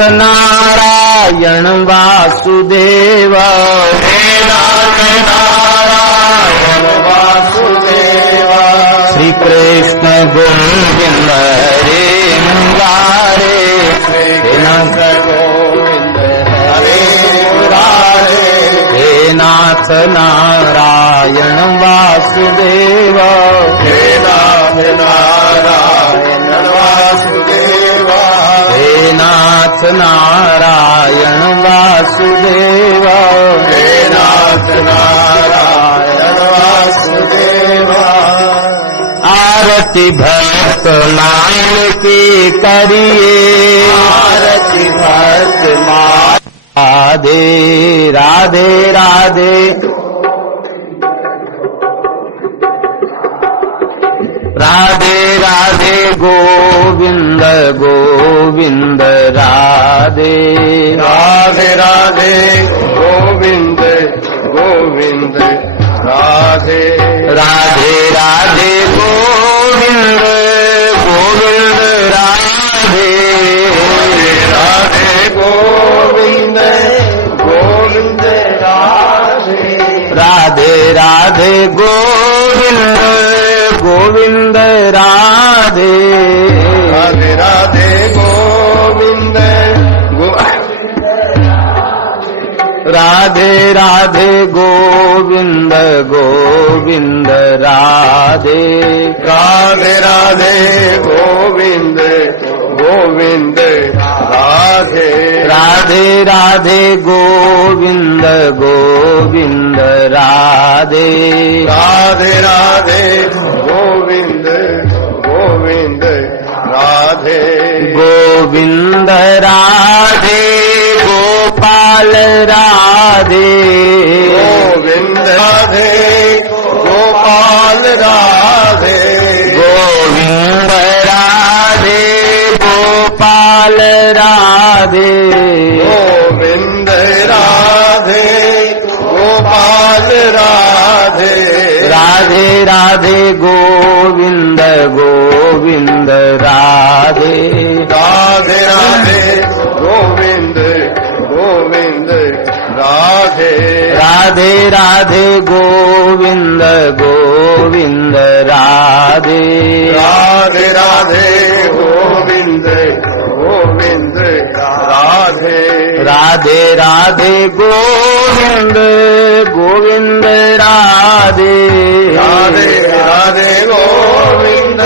नारायण वासुदेव, हे नाथ नारायण वासुदेव। श्री कृष्ण गोविंद हरे मुरारे, हे नाथ गोविंद हरे मुरारे। हे नाथ नारायण वासुदेव, हे नाथ नारायण वासुदेव। हे नाथ नारायण वासुदेव, हे नाथ नारायण वासुदेव। आरती भक्त मान की करिए, आरती भक्त मान। राधे राधे राधे, राधे राधे गोविंद गोविंद राधे, राधे राधे गोविंद गोविंद राधे। राधे राधे गोविंद गोविंद राधे, राधे गोविंद गोविंद राधे। राधे राधे गोविंद गोविंद राधे, राधे राधे गोविंद राधे राधे गोविंद गोविंद राधे, राधे राधे गोविंद गोविंद राधे। राधे राधे गोविंद गोविंद राधे, राधे राधे गोविंद गोविंद राधे। गोविंद राधे गोपाल राधे, गोविंद राधे गोपाल राधे। गोविंद राधे गोपाल राधे, गोविंद राधे गोपाल राधे। राधे राधे गोविंद गोविंद राधे, राधे राधे गोविंद गोविंद राधे। राधे राधे गोविंद गोविंद राधे, राधे राधे गोविंद गोविंद राधे। राधे राधे गोविंद गोविंद राधे, राधे राधे गोविंद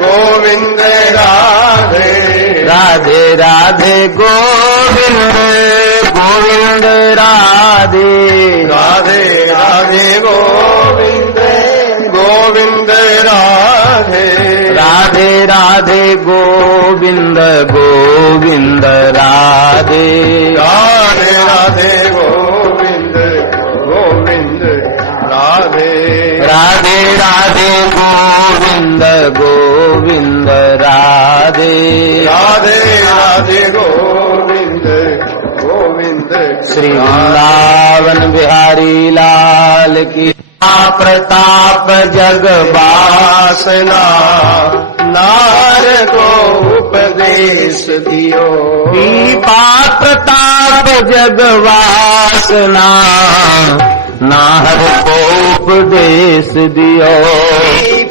गोविंद राधे। राधे राधे गोविंद गोविंद राधे, राधे राधे गोविंद गोविंद राधे। राधे राधे गोविंद गोविंद राधे, राधे राधे गोविंद गोविंद राधे। राधे राधे गोविंद गोविंद राधे, राधे राधे गोविंद गोविंद। श्री वृंदावन बिहारी लाल की प्रताप जगवासना नार को उपदेश दियो। पीपा प्रताप जगवासना नाहर को उपदेश दियो।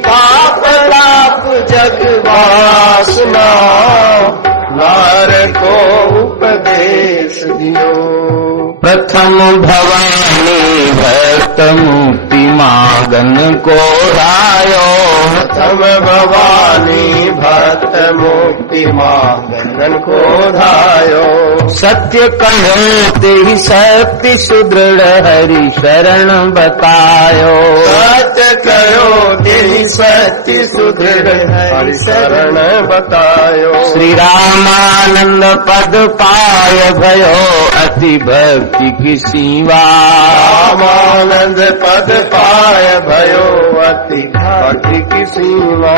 पाप लाप जगवासना नार को उपदेश दियो। प्रथम भवानी भक्त मुक्ति मागन को रायो, प्रथम भवानी भक्त मुक्ति मांगन को धायो। सत्य कहते ही सत्य सुदृढ़ हरि शरण बतायो। सत्य कहो तेरी सत्य सुदृढ़ हरि शरण बतायो। श्री रामानंद पद पाय भयो अति भक्ति की सीवा। रामानंद पद पाय भयो अति भक्ति की सीमा।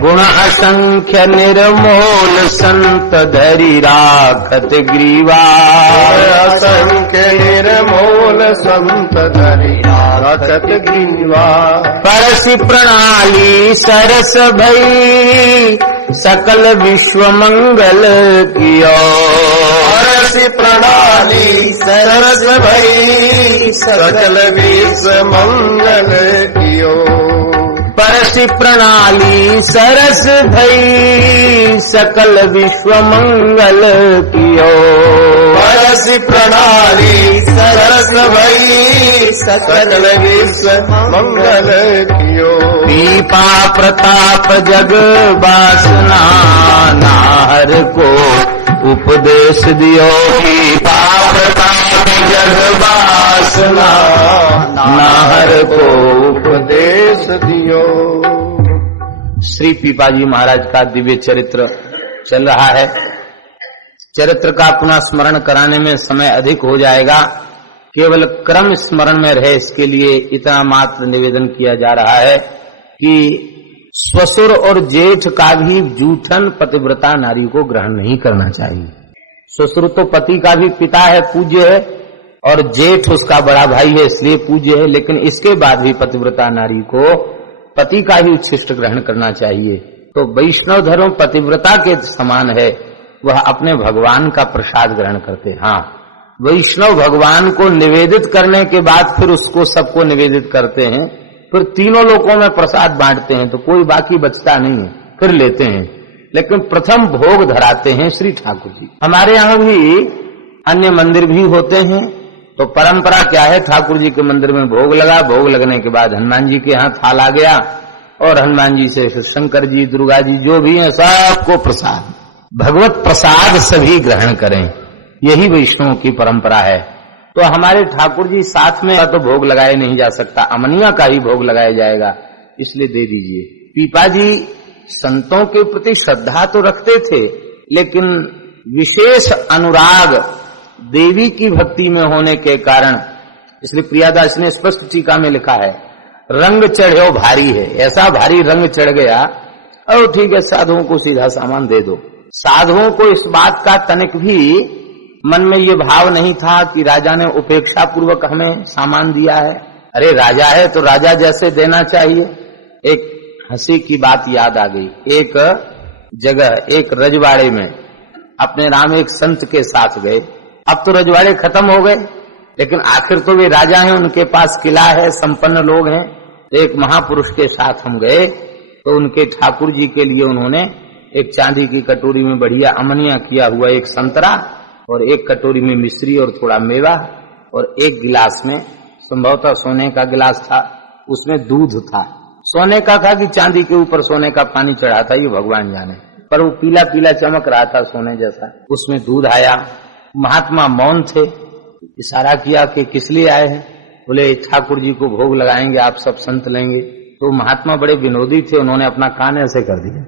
गुण असंख्य निर्मोल संत धरि राखत ग्रीवा। असंख्य निर्मोल संत धरि राखत ग्रीवा। परसि प्रणाली सरस भई सकल विश्व मंगल कियो। परसि प्रणाली सरस भई सकल विश्व मंगल कियो। परसि प्रणाली सरस भई सकल विश्व मंगल कियो। परसि प्रणाली सरस भई सकल विश्व मंगल कियो। पीपा प्रताप जग बासना नाहर को उपदेश दियो। पीपा प्रताप जग बासना नाहर को उपदेश दियो। श्री पीपाजी महाराज का दिव्य चरित्र चल रहा है। चरित्र का पुनः स्मरण कराने में समय अधिक हो जाएगा, केवल क्रम स्मरण में रहे इसके लिए इतना मात्र निवेदन किया जा रहा है कि ससुर और जेठ का भी जूठन पतिव्रता नारी को ग्रहण नहीं करना चाहिए। ससुर तो पति का भी पिता है, पूज्य है, और जेठ उसका बड़ा भाई है इसलिए पूज्य है, लेकिन इसके बाद भी पतिव्रता नारी को पति का ही उच्छिष्ट ग्रहण करना चाहिए। तो वैष्णव धर्म पतिव्रता के समान है, वह अपने भगवान का प्रसाद ग्रहण करते। हाँ, वैष्णव भगवान को निवेदित करने के बाद फिर उसको सबको निवेदित करते हैं, फिर तीनों लोकों में प्रसाद बांटते हैं, तो कोई बाकी बचता नहीं है, फिर लेते हैं, लेकिन प्रथम भोग धराते हैं श्री ठाकुर जी। हमारे यहाँ भी अन्य मंदिर भी होते हैं, तो परंपरा क्या है, ठाकुर जी के मंदिर में भोग लगा, भोग लगने के बाद हनुमान जी के यहाँ थाल आ गया और हनुमान जी से शंकर जी, दुर्गा जी जो भी हैं सबको प्रसाद, भगवत प्रसाद सभी ग्रहण करें, यही वैष्णव की परंपरा है। तो हमारे ठाकुर जी साथ में तो भोग लगाया नहीं जा सकता, अमनिया का ही भोग लगाया जाएगा, इसलिए दे दीजिए। पीपा जी संतों के प्रति श्रद्धा तो रखते थे, लेकिन विशेष अनुराग देवी की भक्ति में होने के कारण, इसलिए प्रियादास ने स्पष्ट टीका में लिखा है, रंग चढ़ो भारी है, ऐसा भारी रंग चढ़ गया, और ठीक है साधुओं को सीधा सामान दे दो। साधुओं को इस बात का तनिक भी मन में ये भाव नहीं था कि राजा ने उपेक्षा पूर्वक हमें सामान दिया है। अरे राजा है तो राजा जैसे देना चाहिए। एक हंसी की बात याद आ गई। एक जगह एक रजवाड़े में अपने राम एक संत के साथ गए। अब तो रजवाड़े खत्म हो गए, लेकिन आखिर तो वे राजा हैं, उनके पास किला है, संपन्न लोग हैं। तो एक महापुरुष के साथ हम गए, तो उनके ठाकुर जी के लिए उन्होंने एक चांदी की कटोरी में बढ़िया अमनिया किया हुआ एक संतरा, और एक कटोरी में मिश्री और थोड़ा मेवा, और एक गिलास में, संभवतः सोने का गिलास था, उसमें दूध था। सोने का था कि चांदी के ऊपर सोने का पानी चढ़ा था, ये भगवान जाने, पर वो पीला पीला चमक रहा था सोने जैसा। उसमें दूध आया। महात्मा मौन थे, इशारा किया कि किस लिए आए हैं। बोले ठाकुर जी को भोग लगाएंगे, आप सब संत लेंगे। तो महात्मा बड़े विनोदी थे, उन्होंने अपना कान ऐसे कर दिया।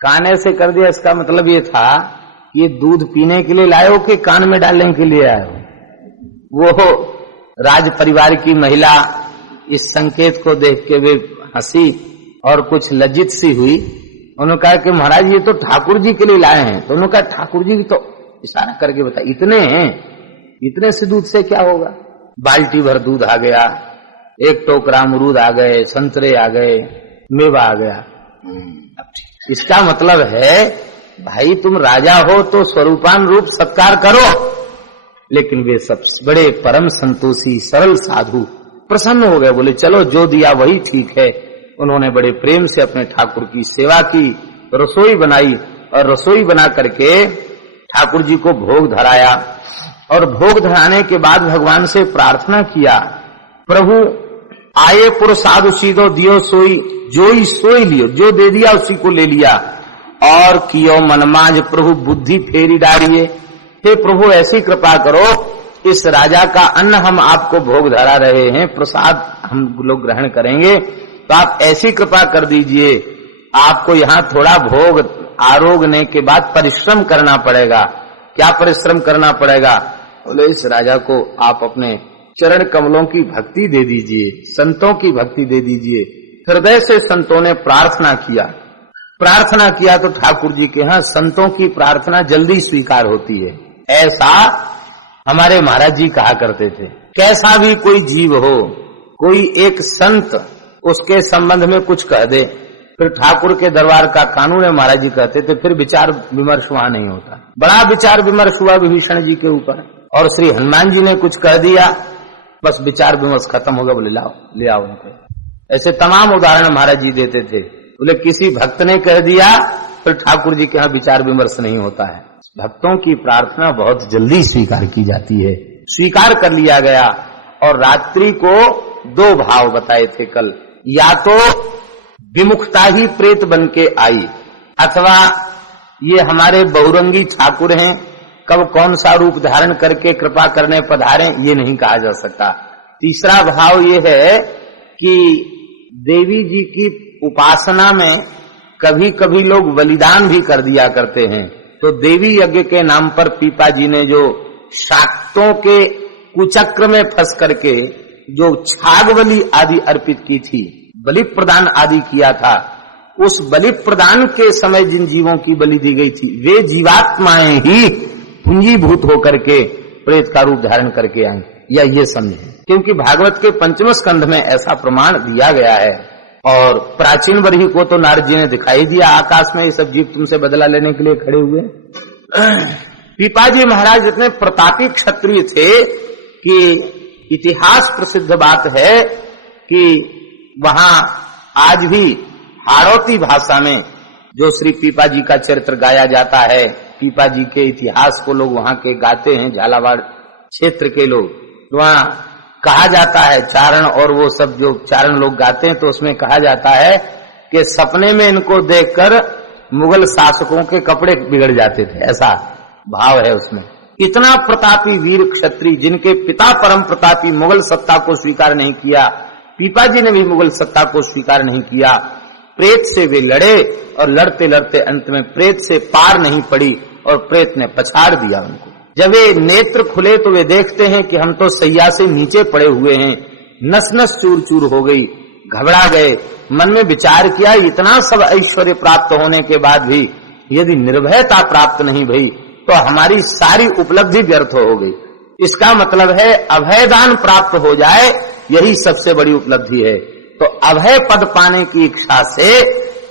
कान ऐसे कर दिया, इसका मतलब ये था ये दूध पीने के लिए लाए हो कि कान में डालने के लिए आए हो। वो राज परिवार की महिला इस संकेत को देख के वे हंसी और कुछ लज्जित सी हुई। उन्होंने कहा कि महाराज ये तो ठाकुर जी के लिए लाए हैं। तो उन्होंने कहा ठाकुर जी की तो इशारा करके बता, इतने हैं, इतने से दूध से क्या होगा। बाल्टी भर दूध आ गया, एक टोकरा अमरूद आ गए, संतरे आ गए, मेवा आ गया। इसका मतलब है भाई तुम राजा हो तो स्वरूपान रूप सत्कार करो। लेकिन वे सब बड़े परम संतोषी सरल साधु प्रसन्न हो गए, बोले चलो जो दिया वही ठीक है। उन्होंने बड़े प्रेम से अपने ठाकुर की सेवा की, रसोई बनाई, और रसोई बना करके ठाकुर जी को भोग धराया। और भोग धराने के बाद भगवान से प्रार्थना किया, प्रभु आये पुरसाद सीधो दियो सोई, जोई सोई लियो, जो दे दिया उसी को ले लिया। और कियो मनमाज प्रभु बुद्धि फेरी डालिए। हे प्रभु ऐसी कृपा करो, इस राजा का अन्न हम आपको भोग धरा रहे हैं, प्रसाद हम लोग ग्रहण करेंगे, तो आप ऐसी कृपा कर दीजिए। आपको यहाँ थोड़ा भोग आरोगने के बाद परिश्रम करना पड़ेगा। क्या परिश्रम करना पड़ेगा? बोले इस राजा को आप अपने चरण कमलों की भक्ति दे दीजिए, संतों की भक्ति दे दीजिए। हृदय से संतों ने प्रार्थना किया। प्रार्थना किया तो ठाकुर जी के यहाँ संतों की प्रार्थना जल्दी स्वीकार होती है, ऐसा हमारे महाराज जी कहा करते थे। कैसा भी कोई जीव हो, कोई एक संत उसके संबंध में कुछ कह दे फिर ठाकुर के दरबार का कानून है, महाराज जी कहते थे, फिर विचार विमर्श वहां नहीं होता। बड़ा विचार विमर्श हुआ विभीषण जी के ऊपर, और श्री हनुमान जी ने कुछ कह दिया, बस विचार विमर्श खत्म हो गया, बोले लाओ ले आओ उनके। ऐसे तमाम उदाहरण महाराज जी देते थे। बोले किसी भक्त ने कह दिया, फिर ठाकुर जी के यहाँ विचार विमर्श नहीं होता है। भक्तों की प्रार्थना बहुत जल्दी स्वीकार की जाती है। स्वीकार कर लिया गया। और रात्रि को दो भाव बताए थे कल, या तो विमुखता ही प्रेत बन के आई, अथवा ये हमारे बहुरंगी ठाकुर हैं, कब कौन सा रूप धारण करके कृपा करने पधारे ये नहीं कहा जा सकता। तीसरा भाव ये है कि देवी जी की उपासना में कभी कभी लोग बलिदान भी कर दिया करते हैं। तो देवी यज्ञ के नाम पर पीपा जी ने जो शाक्तों के कुचक्र में फंस करके जो छाग बलि आदि अर्पित की थी, बलि प्रदान आदि किया था, उस बलि प्रदान के समय जिन जीवों की बलि दी गई थी वे जीवात्माएं ही पूंजीभूत होकर के प्रेत का रूप धारण करके आई, या ये समझे। क्योंकि भागवत के 5वें स्कंध में ऐसा प्रमाण दिया गया है। और प्राचीन बरही को तो नारद जी ने दिखाई दिया, आकाश में ये सब जीव तुमसे बदला लेने के लिए खड़े हुए। पीपाजी महाराज इतने प्रतापी क्षत्रिय थे कि इतिहास प्रसिद्ध बात है कि वहां आज भी हाड़ौती भाषा में जो श्री पीपा जी का चरित्र गाया जाता है, पीपा जी के इतिहास को लोग वहां के गाते हैं, झालावाड़ क्षेत्र के लोग, वहां कहा जाता है चारण, और वो सब जो चारण लोग गाते हैं तो उसमें कहा जाता है कि सपने में इनको देखकर मुगल शासकों के कपड़े बिगड़ जाते थे, ऐसा भाव है उसमें। इतना प्रतापी वीर क्षत्रिय जिनके पिता परम प्रतापी मुगल सत्ता को स्वीकार नहीं किया, पीपा जी ने भी मुगल सत्ता को स्वीकार नहीं किया। प्रेत से वे लड़े और लड़ते लड़ते अंत में प्रेत से पार नहीं पड़ी और प्रेत ने पछाड़ दिया उनको। जब वे नेत्र खुले तो वे देखते हैं कि हम तो सैया से नीचे पड़े हुए हैं, नस नस चूर चूर हो गई, घबरा गए। मन में विचार किया, इतना सब ऐश्वर्य प्राप्त होने के बाद भी यदि निर्भयता प्राप्त नहीं भई तो हमारी सारी उपलब्धि व्यर्थ हो गई। इसका मतलब है अभयदान प्राप्त हो जाए, यही सबसे बड़ी उपलब्धि है। तो अभय पद पाने की इच्छा से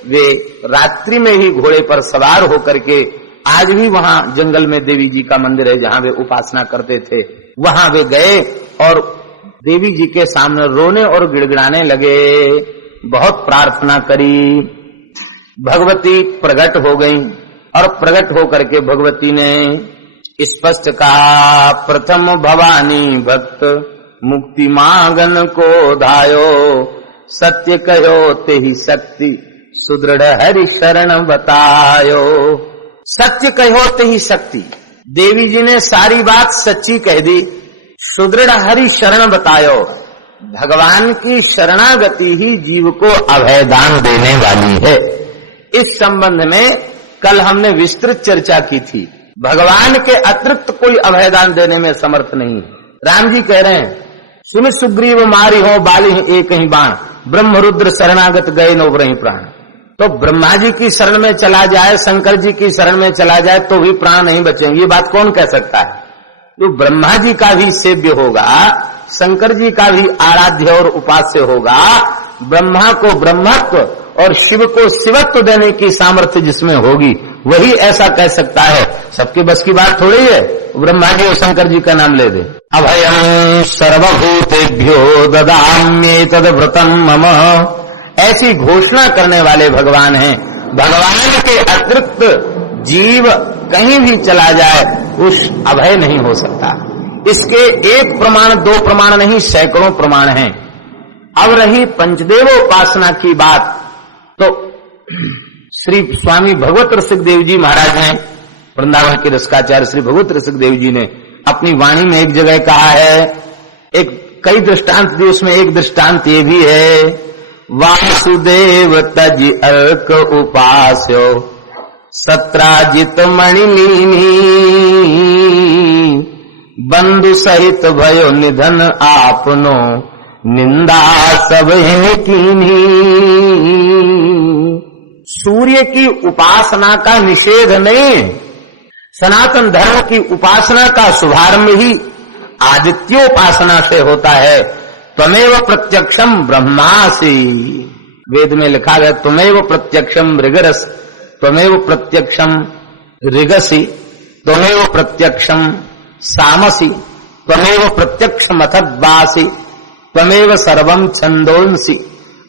वे रात्रि में ही घोड़े पर सवार होकर के, आज भी वहां जंगल में देवी जी का मंदिर है जहां वे उपासना करते थे, वहां वे गए और देवी जी के सामने रोने और गिड़गिड़ाने लगे। बहुत प्रार्थना करी, भगवती प्रकट हो गई और प्रकट होकर के भगवती ने स्पष्ट कहा, प्रथम भवानी भक्त मुक्ति मांगन को धायो, सत्य कहो ते ही शक्ति सुदृढ़ हरि शरण बतायो। सत्य कहो ते ही शक्ति, देवी जी ने सारी बात सच्ची कह दी। सुदृढ़ हरि शरण बतायो, भगवान की शरणागति ही जीव को अभयदान देने वाली है। इस संबंध में कल हमने विस्तृत चर्चा की थी। भगवान के अतिरिक्त कोई अभयदान देने में समर्थ नहीं है। राम जी कह रहे हैं, सुन सुग्रीव मारी हो बाली एक ही बाण, ब्रह्म रुद्र शरणागत गए नोबरहि प्राण। तो ब्रह्मा जी की शरण में चला जाए, शंकर जी की शरण में चला जाए तो भी प्राण नहीं बचेंगे, ये बात कौन कह सकता है? जो ब्रह्मा जी का भी सेव्य होगा, शंकर जी का भी आराध्य और उपास्य होगा, ब्रह्मा को ब्रह्मत्व और शिव को शिवत्व देने की सामर्थ्य जिसमें होगी वही ऐसा कह सकता है। सबके बस की बात थोड़ी है ब्रह्मा जी और शंकर जी का नाम ले दे। अभयं सर्वभूतेभ्यो ददाम्येतद् व्रतं मम, ऐसी घोषणा करने वाले भगवान हैं। भगवान के अतिरिक्त जीव कहीं भी चला जाए उस अभय नहीं हो सकता। इसके एक प्रमाण दो प्रमाण नहीं, सैकड़ों प्रमाण हैं। अब रही पंचदेवोपासना की बात, तो श्री स्वामी भगवत रसिक देव जी महाराज हैं, वृंदावन के रसिकाचार्य श्री भगवत रसिक देव जी ने अपनी वाणी में एक जगह कहा है, एक कई दृष्टांत दिए, उसमें एक दृष्टांत ये भी है, वासुदेव तज अर्क उपास्यो सत्राजित मणिलीनी, बंधु सहित भयो निधन आपनो, निंदा सब है कीन्ही। सूर्य की उपासना का निषेध नहीं, सनातन धर्म की उपासना का शुभारंभ ही आदित्योपासना से होता है। त्वमेव प्रत्यक्षम ब्रह्मासि, वेद में लिखा गया त्वमेव प्रत्यक्षम मृगरस, त्वमेव प्रत्यक्षम ऋगसी, त्वमेव प्रत्यक्षम सामसी, त्वमेव प्रत्यक्षम अथर्वासी, त्वमेव सर्वम छंदोंसी।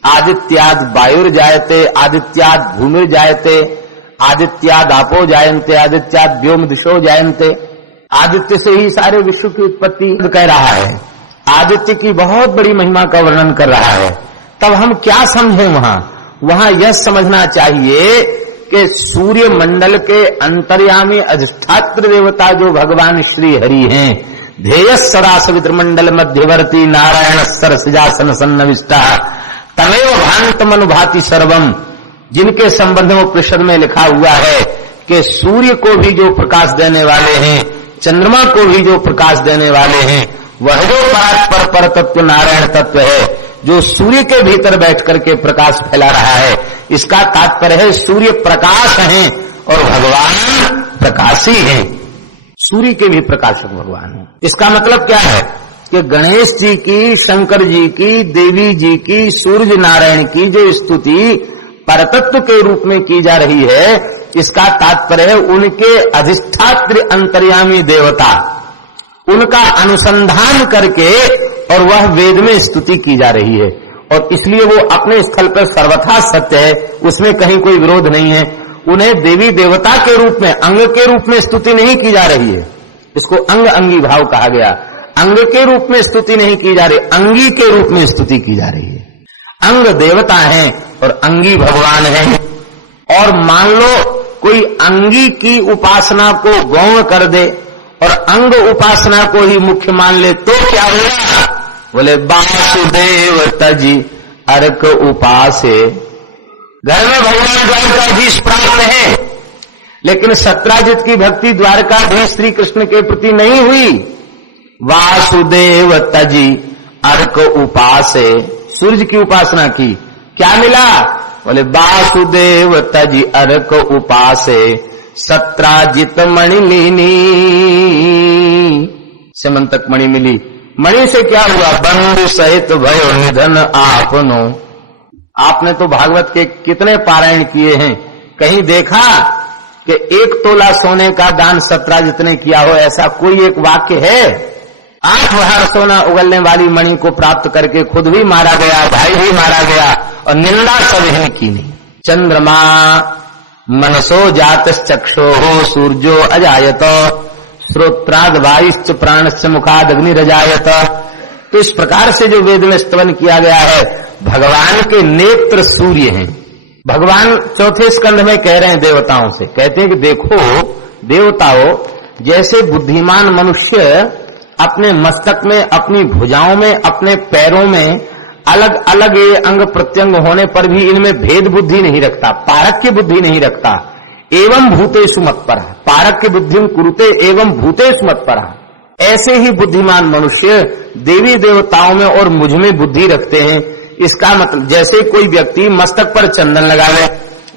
आदित्याद वायुर्जायते, आदित्याद भूमिर्जायते, आदित्याद आपो जायन्ते, आदित्याद व्योम दिशो जायन्ते। आदित्य से ही सारे विश्व की उत्पत्ति कह रहा है, आदित्य की बहुत बड़ी महिमा का वर्णन कर रहा है। तब हम क्या समझें वहां यह समझना चाहिए कि सूर्य मंडल के अंतर्यामी अधिष्ठात्र देवता जो भगवान श्री हरि हैं, ध्येय सदा सवित्र मंडल मध्यवर्ती नारायण सरसिजासन सन्नविष्टा तमेव भांतम अनुभाति सर्वम, जिनके संबंध में उपनिषद में लिखा हुआ है कि सूर्य को भी जो प्रकाश देने वाले हैं, चंद्रमा को भी जो प्रकाश देने वाले हैं, वह जो परात्पर पर तत्व नारायण तत्व है, जो सूर्य के भीतर बैठ करके प्रकाश फैला रहा है। इसका तात्पर्य है सूर्य प्रकाश हैं और भगवान प्रकाशी हैं। सूर्य के भी प्रकाशक भगवान हैं। इसका मतलब क्या है कि गणेश जी की, शंकर जी की, देवी जी की, सूर्य नारायण की जो स्तुति परतत्व के रूप में की जा रही है, इसका तात्पर्य है उनके अधिष्ठात्र अंतर्यामी देवता, उनका अनुसंधान करके और वह वेद में स्तुति की जा रही है, और इसलिए वो अपने स्थल पर सर्वथा सत्य है, उसमें कहीं कोई विरोध नहीं है। उन्हें देवी देवता के रूप में, अंग के रूप में स्तुति नहीं की जा रही है। इसको अंग अंगी भाव कहा गया। अंग के रूप में स्तुति नहीं की जा रही, अंगी के रूप में स्तुति की जा रही है। अंग देवता हैं और अंगी भगवान हैं। और मान लो कोई अंगी की उपासना को गौण कर दे और अंग उपासना को ही मुख्य मान ले तो क्या होगा? बोले वासुदेव तजी अर्क उपासे। घर में भगवान द्वारकाधीश प्राप्त है, लेकिन सत्राजित की भक्ति द्वारकाधीश श्री कृष्ण के प्रति नहीं हुई। वासुदेव तजी अर्क उपासे, सूर्य की उपासना की, क्या मिला? बोले वासुदेव तजी अर्क उपासे सत्राजित मणि लीनी। समंतक मणि मिली। मणि से क्या हुआ? बंधु सहित भयो निधन आपनो। आपने तो भागवत के कितने पारायण किए हैं, कहीं देखा कि 1 तोला सोने का दान सत्राजित ने किया हो? ऐसा कोई एक वाक्य है? 8 भार सोना उगलने वाली मणि को प्राप्त करके खुद भी मारा गया, भाई भी मारा गया, और निंदा सब की नहीं। चंद्रमा मनसो जातश्चक्षो सूर्यो अजायत श्रोत्राद वायुश्च प्राणश्च मुखाद अग्निरजायत। तो इस प्रकार से जो वेद में स्तवन किया गया है, भगवान के नेत्र सूर्य हैं। भगवान 4थे स्कंध में कह रहे हैं देवताओं से, कहते हैं कि देखो देवताओं, जैसे बुद्धिमान मनुष्य अपने मस्तक में, अपनी भुजाओं में, अपने पैरों में अलग अलग ये अंग प्रत्यंग होने पर भी इनमें भेद बुद्धि नहीं रखता, पारक की बुद्धि नहीं रखता। एवं भूतेषु मत्परः, पारक की बुद्धि कुरुते एवं भूतेषु मत्परः। ऐसे ही बुद्धिमान मनुष्य देवी देवताओं में और मुझ में बुद्धि रखते हैं। इसका मतलब जैसे कोई व्यक्ति मस्तक पर चंदन लगावे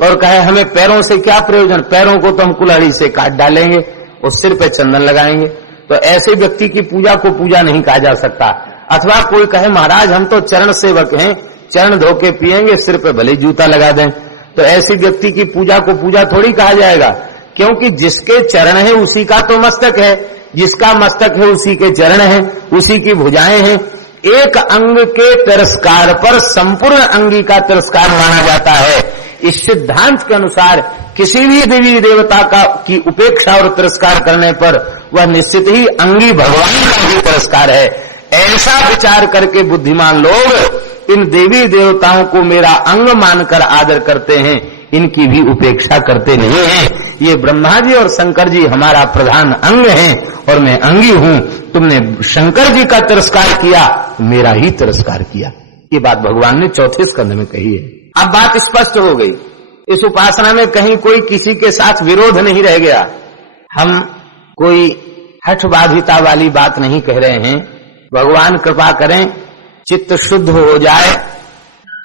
और कहे हमें पैरों से क्या प्रयोजन, पैरों को तो हम कुल्हाड़ी से काट डालेंगे और सिर पे चंदन लगाएंगे, तो ऐसे व्यक्ति की पूजा को पूजा नहीं कहा जा सकता। अथवा कोई कहे महाराज हम तो चरण सेवक हैं, चरण धो के पिएंगे, सिर पे भले जूता लगा दें, तो ऐसी व्यक्ति की पूजा को पूजा थोड़ी कहा जाएगा, क्योंकि जिसके चरण है उसी का तो मस्तक है, जिसका मस्तक है उसी के चरण है, उसी की भुजाएं हैं। एक अंग के तिरस्कार पर संपूर्ण अंगी का तिरस्कार माना जाता है। इस सिद्धांत के अनुसार किसी भी देवी देवता का की उपेक्षा और तिरस्कार करने पर वह निश्चित ही अंगी भगवान का भी तिरस्कार है। ऐसा विचार करके बुद्धिमान लोग इन देवी देवताओं को मेरा अंग मानकर आदर करते हैं, इनकी भी उपेक्षा करते नहीं हैं। ये ब्रह्मा जी और शंकर जी हमारा प्रधान अंग हैं और मैं अंगी हूं। तुमने शंकर जी का तिरस्कार किया, मेरा ही तिरस्कार किया। ये बात भगवान ने 4थे स्कंध में कही है। अब बात स्पष्ट हो गई। इस उपासना में कहीं कोई किसी के साथ विरोध नहीं रह गया। हम कोई हठबाधिता वाली बात नहीं कह रहे हैं। भगवान कृपा करें, चित्त शुद्ध हो जाए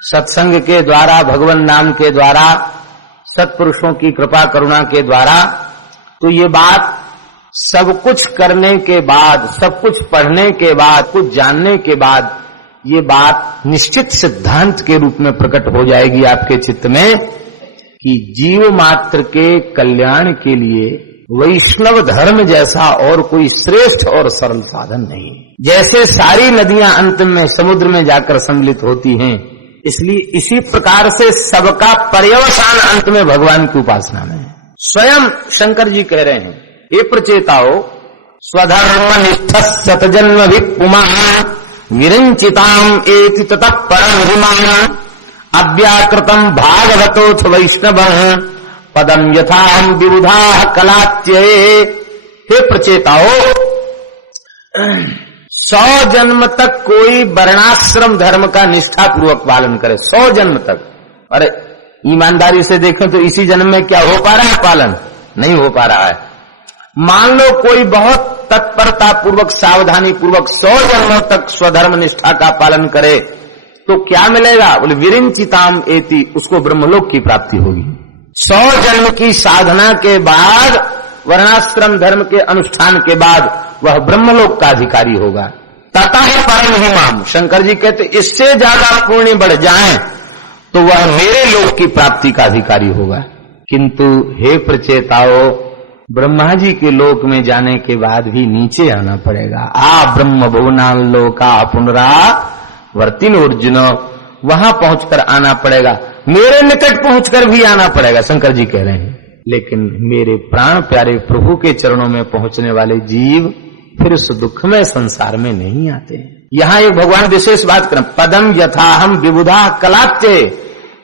सत्संग के द्वारा, भगवान नाम के द्वारा, सत्पुरुषों की कृपा करुणा के द्वारा, तो ये बात सब कुछ करने के बाद, सब कुछ पढ़ने के बाद, कुछ जानने के बाद ये बात निश्चित सिद्धांत के रूप में प्रकट हो जाएगी आपके चित्त में कि जीव मात्र के कल्याण के लिए वैष्णव धर्म जैसा और कोई श्रेष्ठ और सरल साधन नहीं। जैसे सारी नदियां अंत में समुद्र में जाकर सम्मिलित होती हैं, इसलिए इसी प्रकार से सबका पर्यवसान अंत में भगवान की उपासना में। स्वयं शंकर जी कह रहे हैं, हे प्रचेताओ, स्वधर्म निष्ठ सतजन्म विपुमा विरंचिताम एति ततः परम हिमान अव्याकृतम भागवतोथ वैष्णव पदम यथाहम विबुधा कलाच्ये। हे प्रचेताओ, 100 जन्म तक कोई वर्णाश्रम धर्म का निष्ठा पूर्वक पालन करे, 100 जन्म तक। अरे ईमानदारी से देखें तो इसी जन्म में क्या हो पा रहा है पालन? नहीं हो पा रहा है। मान लो कोई बहुत तत्परता पूर्वक सावधानी पूर्वक 100 जन्मों तक स्वधर्म निष्ठा का पालन करे तो क्या मिलेगा? बोले विरिंचिताम एति, उसको ब्रह्मलोक की प्राप्ति होगी। 100 जन्म की साधना के बाद, वर्णाश्रम धर्म के अनुष्ठान के बाद वह ब्रह्मलोक का अधिकारी होगा। ततः परम हिमाम, शंकर जी कहते इससे ज्यादा पुण्य बढ़ जाए तो वह मेरे लोक की प्राप्ति का अधिकारी होगा। किंतु हे प्रचेताओ, ब्रह्मा जी के लोक में जाने के बाद भी नीचे आना पड़ेगा। आ ब्रह्म भुवनान लोका पुनरा वर्तिन अर्जुन, वहां पहुंचकर आना पड़ेगा, मेरे निकट पहुंचकर भी आना पड़ेगा, शंकर जी कह रहे हैं। लेकिन मेरे प्राण प्यारे प्रभु के चरणों में पहुंचने वाले जीव फिर उस दुखमय संसार में नहीं आते। यहाँ एक भगवान विशेष बात करें, पदम यथाहम विबुधा कलाच्ये,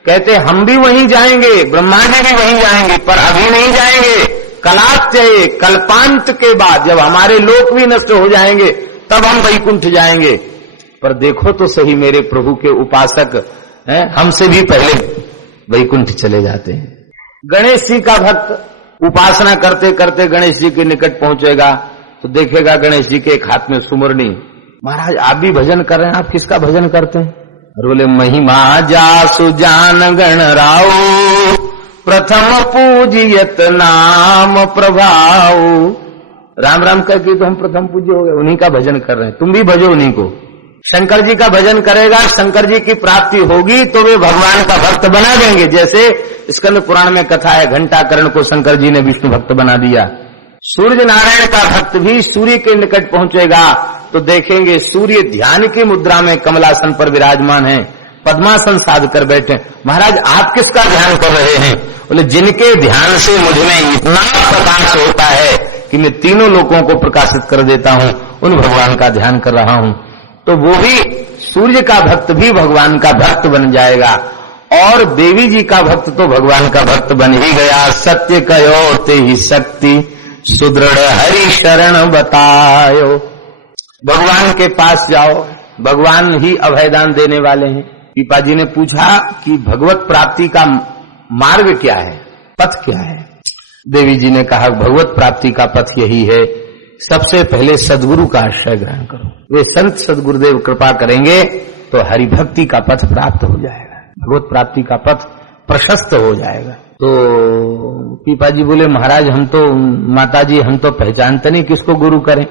कहते हम भी वहीं जाएंगे, ब्रह्मा जी भी वहीं जाएंगे, पर अभी नहीं जाएंगे। कलाच्ये, कल्पांत के बाद जब हमारे लोक भी नष्ट हो जाएंगे तब हम वैकुंठ जाएंगे। पर देखो तो सही, मेरे प्रभु के उपासक हमसे भी पहले वैकुंठ चले जाते हैं। गणेश जी का भक्त उपासना करते करते गणेश जी के निकट पहुंचेगा तो देखेगा गणेश जी के एक हाथ में सुमरनी। महाराज आप भी भजन कर रहे हैं, आप किसका भजन करते हैं? और बोले महिमा जासु जान गण राव, प्रथम पूजियत नाम प्रभाव। राम राम करके तो हम प्रथम पूज्य हो गए, उन्हीं का भजन कर रहे हैं, तुम भी भजो उन्हीं को। शंकर जी का भजन करेगा, शंकर जी की प्राप्ति होगी तो वे भगवान का भक्त बना देंगे। जैसे स्कंद पुराण में कथा है, घंटाकर्ण को शंकर जी ने विष्णु भक्त बना दिया। सूर्य नारायण का भक्त भी सूर्य के निकट पहुंचेगा तो देखेंगे सूर्य ध्यान की मुद्रा में कमलासन पर विराजमान है, पद्मासन साध कर बैठे। महाराज आप किसका ध्यान कर रहे हैं? बोले जिनके ध्यान से मुझ में इतना प्रकाश होता है कि मैं तीनों लोगों को प्रकाशित कर देता हूं, उन भगवान का ध्यान कर रहा हूं। तो वो भी सूर्य का भक्त भी भगवान का भक्त बन जाएगा, और देवी जी का भक्त तो भगवान का भक्त बन ही गया। सत्य कहो ते ही शक्ति, सुदृढ़ हरि शरण बतायो। भगवान के पास जाओ, भगवान ही अभयदान देने वाले हैं। पीपा जी ने पूछा कि भगवत प्राप्ति का मार्ग क्या है, पथ क्या है? देवी जी ने कहा भगवत प्राप्ति का पथ यही है, सबसे पहले सदगुरु का आश्रय ग्रहण करो। वे संत सदगुरुदेव कृपा करेंगे तो हरि भक्ति का पथ प्राप्त हो जाएगा, भगवत प्राप्ति का पथ प्रशस्त हो जाएगा। तो पीपा जी बोले महाराज हम तो, माता जी हम तो पहचानते नहीं किसको गुरु करें।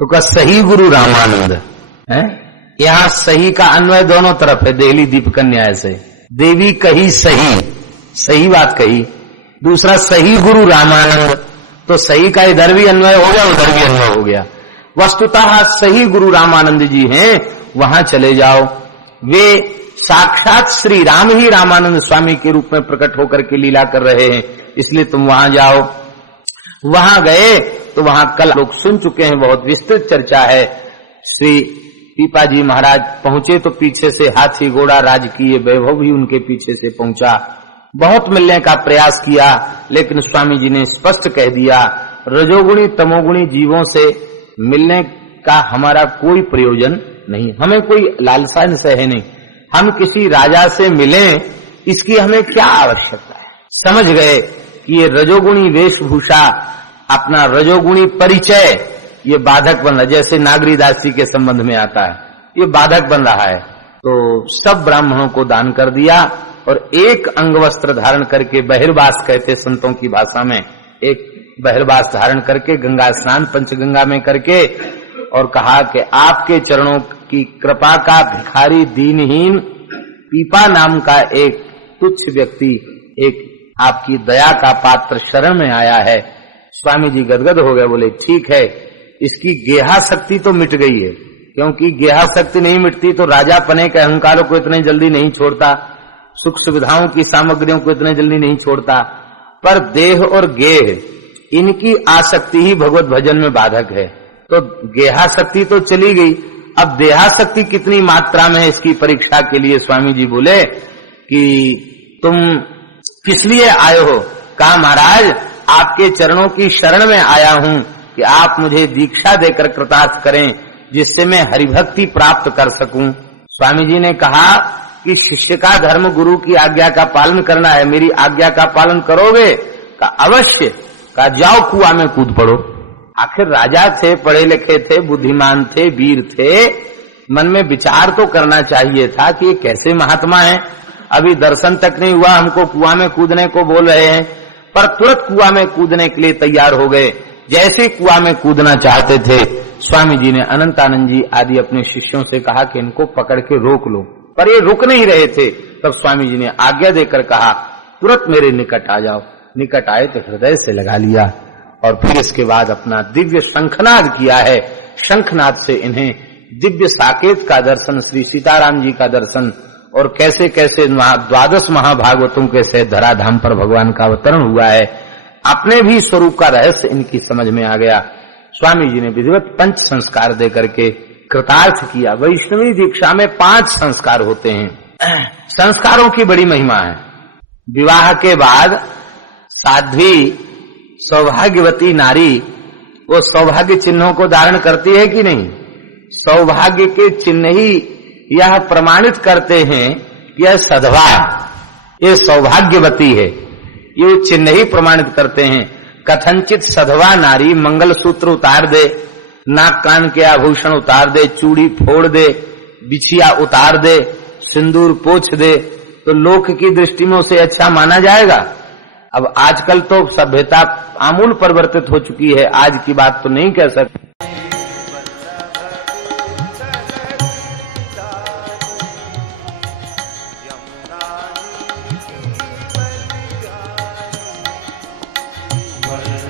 तो कहा सही गुरु रामानंद है। यहाँ सही का अन्वय दोनों तरफ है, देहली दीप कन्या से। देवी कही सही, सही बात कही, दूसरा सही गुरु रामानंद, तो सही का इधर भी अन्वय हो गया उधर भी अन्वय हो गया। वस्तुतः सही गुरु रामानंद जी हैं, वहां चले जाओ। वे साक्षात श्री राम ही रामानंद स्वामी के रूप में प्रकट होकर के लीला कर रहे हैं, इसलिए तुम वहां जाओ। वहां गए तो वहां कल लोग सुन चुके हैं, बहुत विस्तृत चर्चा है। श्री पीपा जी महाराज पहुंचे तो पीछे से हाथी घोड़ा राजकीय वैभव भी उनके पीछे से पहुंचा। बहुत मिलने का प्रयास किया, लेकिन स्वामी जी ने स्पष्ट कह दिया रजोगुणी तमोगुणी जीवों से मिलने का हमारा कोई प्रयोजन नहीं, हमें कोई लालसा से है नहीं। हम किसी राजा से मिलें इसकी हमें क्या आवश्यकता है? समझ गए कि ये रजोगुणी वेशभूषा, अपना रजोगुणी परिचय ये बाधक बन रहा है, जैसे नागरी दासी के संबंध में आता है, ये बाधक बन रहा है। तो सब ब्राह्मणों को दान कर दिया और एक अंग वस्त्र धारण करके, बहिर्वास कहते संतों की भाषा में, एक बहिर्वास धारण करके गंगा स्नान पंचगंगा में करके और कहा कि आपके चरणों की कृपा का भिखारी दीनहीन पीपा नाम का एक तुच्छ व्यक्ति एक आपकी दया का पात्र शरण में आया है। स्वामी जी गदगद हो गए, बोले ठीक है, इसकी गेहा शक्ति तो मिट गई है, क्योंकि गेहा शक्ति नहीं मिटती तो राजा पने के अहंकारों को इतने जल्दी नहीं छोड़ता, सुख सुविधाओं की सामग्रियों को इतने जल्दी नहीं छोड़ता, पर देह और गेह इनकी आसक्ति ही भगवत भजन में बाधक है। तो गेहा शक्ति तो चली गई, अब देहा शक्ति कितनी मात्रा में है इसकी परीक्षा के लिए स्वामी जी बोले कि तुम किस लिए आए हो? कहा महाराज आपके चरणों की शरण में आया हूं कि आप मुझे दीक्षा देकर कृतार्थ करें, जिससे मैं हरिभक्ति प्राप्त कर सकूं। स्वामी जी ने कहा कि शिष्य का धर्म गुरु की आज्ञा का पालन करना है, मेरी आज्ञा का पालन करोगे? का अवश्य। का जाओ कुआं में कूद पड़ो। आखिर राजा थे, पढ़े लिखे थे, बुद्धिमान थे, वीर थे, मन में विचार तो करना चाहिए था कि ये कैसे महात्मा है, अभी दर्शन तक नहीं हुआ, हमको कुआं में कूदने को बोल रहे हैं, पर तुरंत कुआं में कूदने के लिए तैयार हो गए। जैसे कुआं में कूदना चाहते थे, स्वामी जी ने अनंतानंद जी आदि अपने शिष्यों से कहा कि इनको पकड़ के रोक लो, पर ये रुक नहीं रहे थे। तब स्वामी जी ने आज्ञा देकर कहा तुरंत मेरे निकट आ जाओ। निकट आए तो हृदय से लगा लिया और फिर इसके बाद अपना दिव्य शंखनाद किया है। शंखनाद से इन्हें दिव्य साकेत का दर्शन, श्री सीताराम जी का दर्शन और कैसे कैसे 12 महाभागवतों के सहित धराधाम पर भगवान का अवतरण हुआ है, अपने भी स्वरूप का रहस्य इनकी समझ में आ गया। स्वामी जी ने विधिवत 5 संस्कार दे करके कृतार्थ किया। वैष्णवी दीक्षा में 5 संस्कार होते हैं। संस्कारों की बड़ी महिमा है। विवाह के बाद साध्वी सौभाग्यवती नारी वो सौभाग्य चिन्हों को धारण करती है कि नहीं? सौभाग्य के चिन्ह ही यह प्रमाणित करते हैं कि यह सधवा, ये सौभाग्यवती है, ये चिन्ह ही प्रमाणित करते हैं। कथनचित सधवा नारी मंगल सूत्र उतार दे, नाक कान के आभूषण उतार दे, चूड़ी फोड़ दे, बिछिया उतार दे, सिंदूर पोंछ दे, तो लोक की दृष्टि में उसे अच्छा माना जाएगा। अब आजकल तो सभ्यता आमूल परिवर्तित हो चुकी है, आज की बात तो नहीं कह सकते। Bye.